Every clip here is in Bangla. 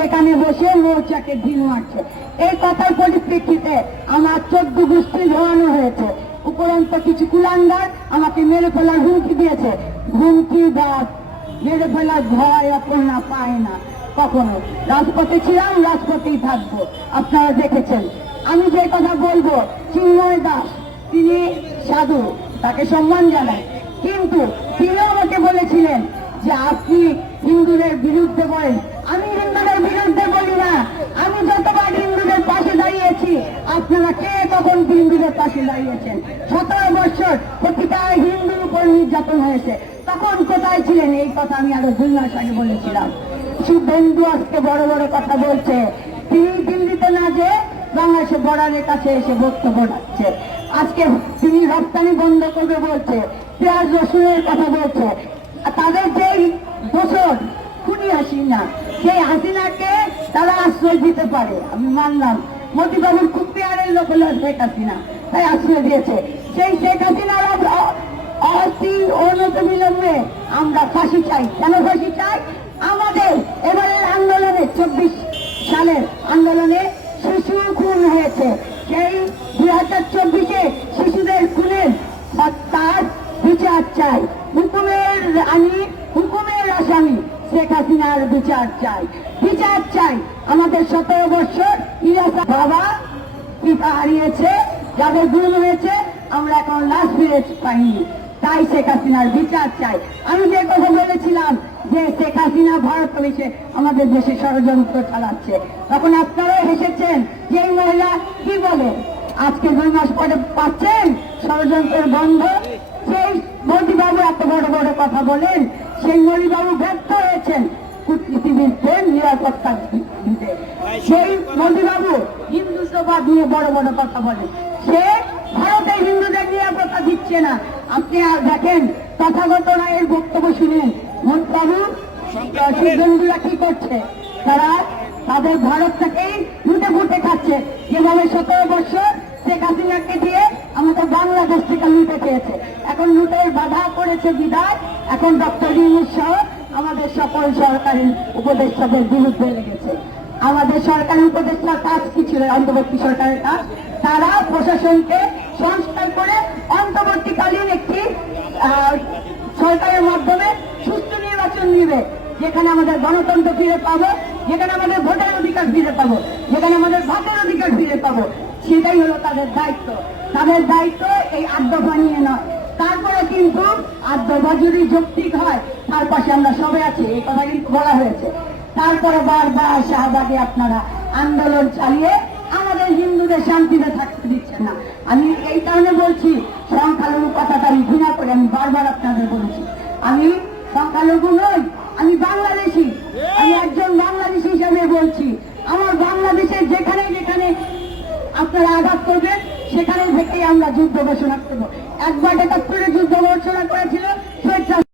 সেখানে বসে মৌচাকে ঢিল মারছে। এই কথার পরিপ্রেক্ষিতে আমার চোদ্দ গোষ্ঠী ধরানো হয়েছে। উপরন্ত কিছু কুলাঙ্গার আমাকে মেরে ফেলার হুমকি দিয়েছে। হুমকি মেরে ফেলার ভয় পায় না। কখনো। রাজপথে ছিলাম, রাজপথেই থাকব। আপনারা দেখেছেন। আমি যে কথা বলব, চিন্ময় দাস, তিনি সাধু। তাকে সম্মান জানাই। কিন্তু তিনি আমাকে বলেছিলেন যে আপনি হিন্দুদের বিরুদ্ধে বলেন। আমি হিন্দুদের বিরুদ্ধে বলি না। আমি যতবার হিন্দুদের পাশে দাঁড়িয়েছি, আপনারা কে তখন হিন্দুদের পাশে দাঁড়িয়েছেন? সতেরো বছর প্রতিটা হিন্দুর উপর নির্যাতন হয়েছে। তখন কোথায় ছিলেন? এই কথা আমি আরও মাস আগে বলেছিলাম। শুভেন্দু আজকে বড় বড় কথা বলছে। তিনি দিল্লিতে না যে বাংলাদেশের বর্ডারের কাছে এসে বক্তব্য রাখছে। আজকে তিনি রপ্তানি বন্ধ করবে বলছে, পেঁয়াজ, রসুনের কথা বলছে। তাদের যেই দোষর, খুনি হাসিনা, সেই হাসিনাকে তারা আশ্রয় দিতে পারে, আমি মানলাম। মোদীবাবুর খুব পেয়ারের লোক হলো শেখ হাসিনা, তাই আশ্রয় দিয়েছে। সেই শেখ হাসিনার অতি অনত বিলম্বে আমরা ফাঁসি চাই। কেন ফাঁসি চাই? আমাদের এবারের আন্দোলনে, চব্বিশ সালের আন্দোলনে শিশু খুন হয়েছে। হাজার চব্বিশে শিশুদের খুনের হত্যার বিচার চাই। হুকুমের আমি হুকুমের আসামি শেখ হাসিনার বিচার চাই। বিচার চাই। আমাদের সতেরো বছর ইরাসা বাবা পিতা হারিয়েছে, যাদের গুম হয়েছে, আমরা এখন লাশ ফিরে পাইনি। তাই শেখ হাসিনার বিচার চাই। আমি যে কথা বলেছিলাম যে শেখ হাসিনা ভারত এসে আমাদের দেশে ষড়যন্ত্র চালাচ্ছে, তখন আপনারাও হেসেছেন যে এই মহিলা কি বলে? আজকে দুই মাস পরে পাচ্ছেন ষড়যন্ত্রের বন্ধ। সেই মোদীবাবু এত বড় বড় কথা বলেন সেই মোদীবাবু ব্যর্থ হয়েছেন কূটনীতিবিদদের নিরাপত্তা সেই মোদীবাবু হিন্দুত্ববাদ নিয়ে বড় বড় কথা বলেন। সে ভারতের হিন্দুদের নিরাপত্তা দিচ্ছে না। আপনি আর দেখেন তথাগত রায়ের বক্তব্য শুনেন কি করছে? তারা তাদের ভারত থেকেই লুটে ফুটে খাচ্ছে। যেভাবে সতেরো বছর শেখ হাসিনাকে দিয়ে আমাদের বাংলাদেশ থেকে লুটে খেয়েছে। এখন লুটের বাধা করেছে বিদায় এখন ডক্টর ইউনুস সহ আমাদের সকল সরকারি উপদেষ্টাদের বিরুদ্ধে লেগেছে। আমাদের সরকারি উপদেষ্টার কাজ কি ছিল? অন্তর্বর্তী সরকারের কাজ। তারা প্রশাসনকে সংস্কার করে অন্তর্বর্তীকালীন একটি সরকারের মাধ্যমে সুস্থ নির্বাচন নিবে, যেখানে আমাদের গণতন্ত্র ফিরে পাবো। যেখানে আমাদের ভোটের অধিকার ফিরে পাবো, যেখানে আমাদের ভাতের অধিকার ফিরে পাবো, সেটাই হলো তাদের দায়িত্ব। তাদের দায়িত্ব এই আদ্যফা নিয়ে নয়। তারপরে কিন্তু আদ্যফা যদি যৌক্তিক হয়, তার পাশে আমরা সবে আছি, এই কথা কিন্তু বলা হয়েছে। তারপরে বারবার শাহবাগে আপনারা আন্দোলন চালিয়ে আমাদের হিন্দুদের শান্তিতে থাকতে দিচ্ছেন না। আমি এই কারণে বলছি, সংখ্যালঘু কথাটা আমি ঘৃণা করে আমি বারবার আপনাদের বলছি। আমি সংখ্যালঘু নই, আমি বাংলাদেশি আমি একজন বাংলাদেশি হিসাবে বলছি আমার বাংলাদেশের যেখানে যেখানে করবেন সেখানে থেকেই আমরা যুদ্ধ ঘোষণা করব। একবার একাত্তরে যুদ্ধ ঘোষণা করেছিল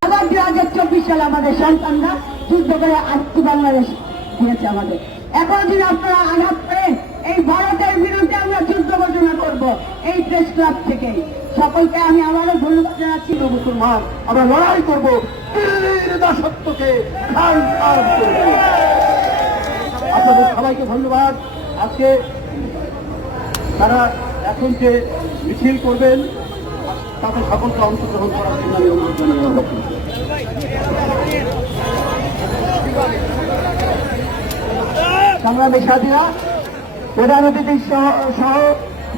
আবার দুই হাজার চব্বিশ সালে আমাদের সন্তানরা যুদ্ধ করে আত্মী বাংলাদেশ দিয়েছে আমাদের। এখন যদি আপনারা আঘাত করেন, এই ভারতের বিরুদ্ধে আমরা যুদ্ধ ঘোষণা করব, এই প্রেস ক্লাব থেকে। সকলকে আমি আবারও ধন্যবাদ জানাচ্ছি মুসলমান। আমরা লড়াই করব দিল্লির দাসত্বকে আপনাদের সবাইকে ধন্যবাদ। আজকে তারা এখন যে মিছিল করবেন, তাতে সকলকে অংশগ্রহণ করার জন্য আমি অনুরোধ সংগ্রামী সাথীরা, প্রধান অতিথি সহ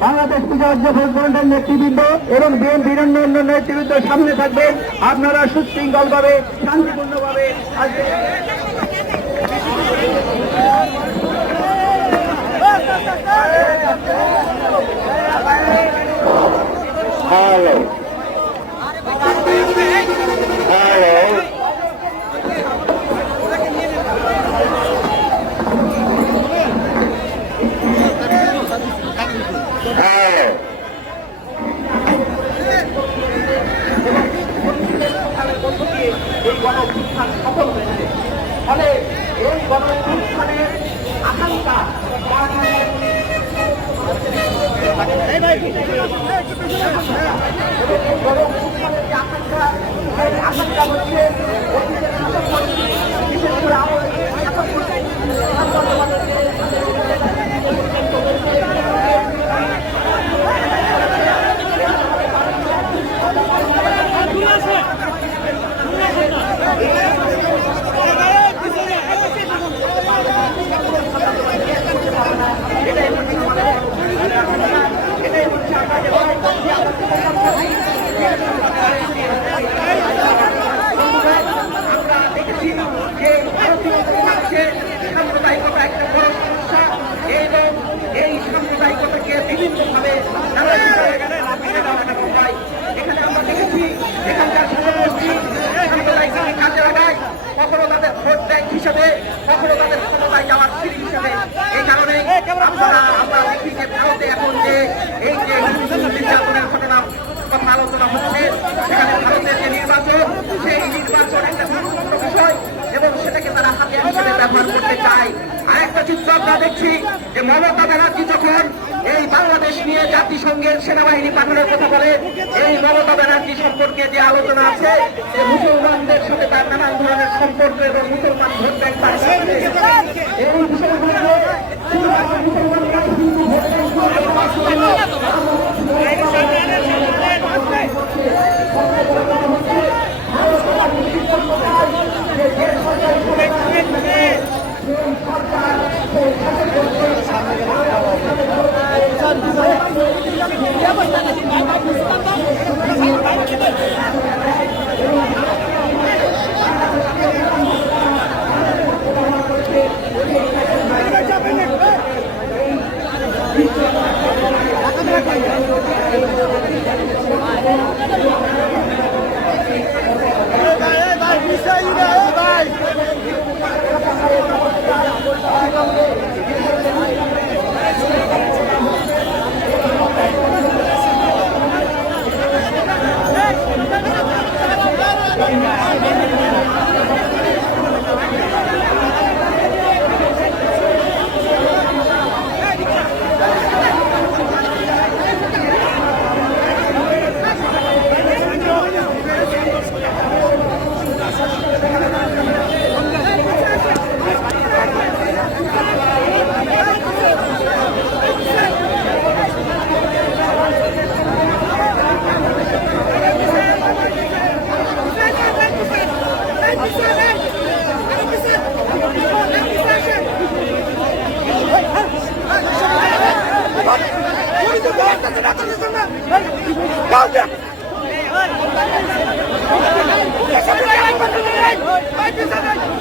বাংলাদেশ পূজা ফ্রন্টের নেতৃবৃন্দ এবং বিএনপির অন্যান্য নেতৃবৃন্দ সামনে থাকবেন। আপনারা সুশৃঙ্খল ভাবে শান্তিপূর্ণ ভাবে হ্যালো হ্যালো হ্যালো এই গণঅভ্যুত্থান সফল হয়েছে ফলে এই গণঅভ্যুত্থানের আকাঙ্ক্ষা আকাঙ্ক্ষা হচ্ছে কখনো তাদের ক্ষমতায় যাওয়ার সিঁড়ি হিসাবে এই কারণে আপনারা আমরা দেখি যে ভারতে এখন যে এই যে নির্যাতনের ঘটনা কথা আলোচনা হচ্ছে সেখানে ভারতের যে নির্বাচন সেই নির্বাচন একটা গুরুত্বপূর্ণ বিষয় এবং সেটাকে তারা হাতে হিসেবে ব্যবহার করতে চায় আরেকটা চিত্র আমরা দেখছি যে মমতা ব্যানার্জি যখন এই বাংলাদেশ নিয়ে জাতিসংঘের সেনাবাহিনী পাঠানোর কথা বলে এই মমতা ব্যানার্জি সম্পর্কে যে আলোচনা আছে, যে মুসলমানদের সাথে তার নানান ধরনের সম্পর্ক এবং মুসলমান ভোট ব্যাংক এই মুসলমান Hey, hey, hey, hey,